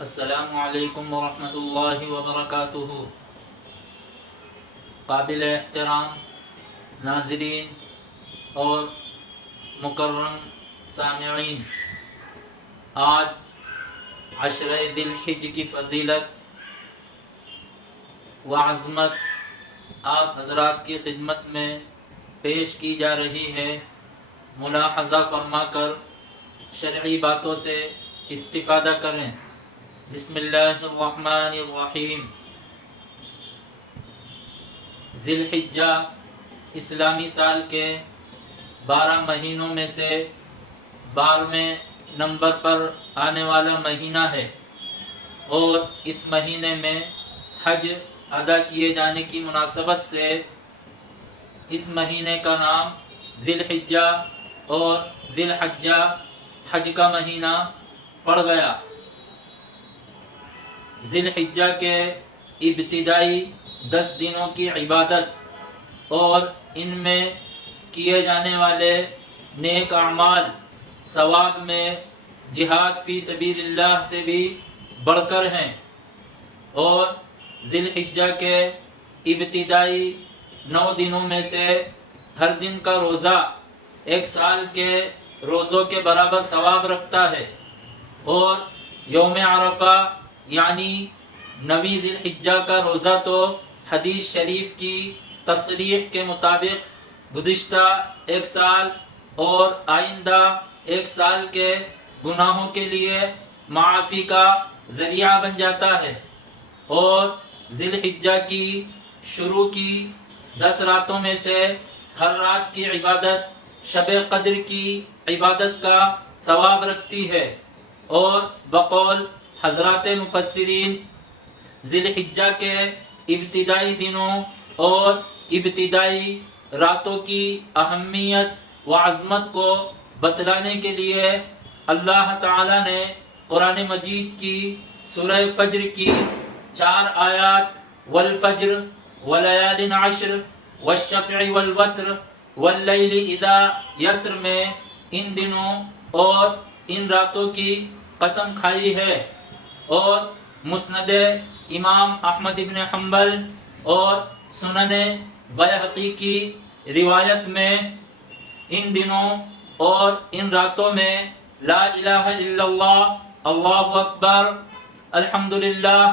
السلام علیکم ورحمۃ اللہ وبرکاتہ۔ قابل احترام ناظرین اور مکرم سامعین، آج عشرہ ذی الحجہ کی فضیلت و عظمت آپ حضرات کی خدمت میں پیش کی جا رہی ہے۔ ملاحظہ فرما کر شرعی باتوں سے استفادہ کریں۔ بسم اللہ الرحمن الرحیم۔ ذی الحجہ اسلامی سال کے 12 مہینوں میں سے 12ویں نمبر پر آنے والا مہینہ ہے، اور اس مہینے میں حج ادا کیے جانے کی مناسبت سے اس مہینے کا نام ذی الحجہ اور ذی الحجہ حج کا مہینہ پڑ گیا۔ ذی الحجہ کے ابتدائی 10 دنوں کی عبادت اور ان میں کیے جانے والے نیک اعمال ثواب میں جہاد فی سبیل اللہ سے بھی بڑھ کر ہیں، اور ذی الحجہ کے ابتدائی 9 دنوں میں سے ہر دن کا روزہ 1 سال کے روزوں کے برابر ثواب رکھتا ہے، اور یوم عرفہ یعنی 9 ذی الحجہ کا روزہ تو حدیث شریف کی تصریح کے مطابق گزشتہ 1 سال اور آئندہ 1 سال کے گناہوں کے لیے معافی کا ذریعہ بن جاتا ہے، اور ذی الحجہ کی شروع کی 10 راتوں میں سے ہر رات کی عبادت شب قدر کی عبادت کا ثواب رکھتی ہے، اور بقول حضرات مفسرین ذی الحجہ کے ابتدائی دنوں اور ابتدائی راتوں کی اہمیت و عظمت کو بتلانے کے لیے اللہ تعالی نے قرآن مجید کی سورہ فجر کی 4 آیات والفجر ولیال عشر والشفع والوتر واللیل اذا یسر میں ان دنوں اور ان راتوں کی قسم کھائی ہے، اور مسند امام احمد بن حنبل اور سنن بیہقی کی روایت میں ان دنوں اور ان راتوں میں لا الہ الا اللہ، اللہ اکبر، الحمدللہ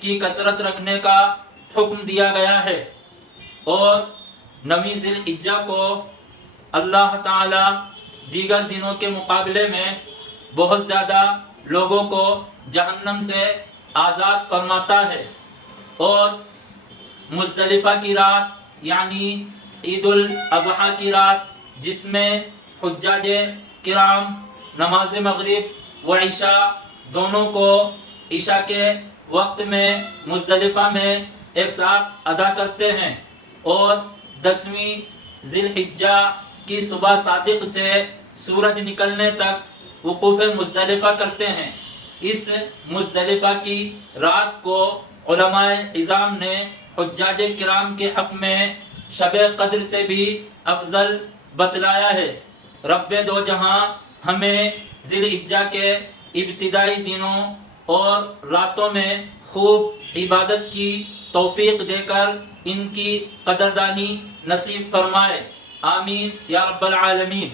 کی کثرت رکھنے کا حکم دیا گیا ہے، اور 9 ذی الحجہ کو اللہ تعالی دیگر دنوں کے مقابلے میں بہت زیادہ لوگوں کو جہنم سے آزاد فرماتا ہے، اور مزدلفہ کی رات یعنی عید الاضحیٰ کی رات جس میں حجاج کرام نماز مغرب و عشاء دونوں کو عشاء کے وقت میں مزدلفہ میں ایک ساتھ ادا کرتے ہیں، اور 10ویں ذی الحجہ کی صبح صادق سے سورج نکلنے تک وقوف مزدلفہ کرتے ہیں۔ اس مزدلفہ کی رات کو علماء عظام نے حجاج کرام کے حق میں شب قدر سے بھی افضل بتلایا ہے۔ رب دو جہاں ہمیں ذی الحجہ کے ابتدائی دنوں اور راتوں میں خوب عبادت کی توفیق دے کر ان کی قدردانی نصیب فرمائے، آمین یا رب العالمین۔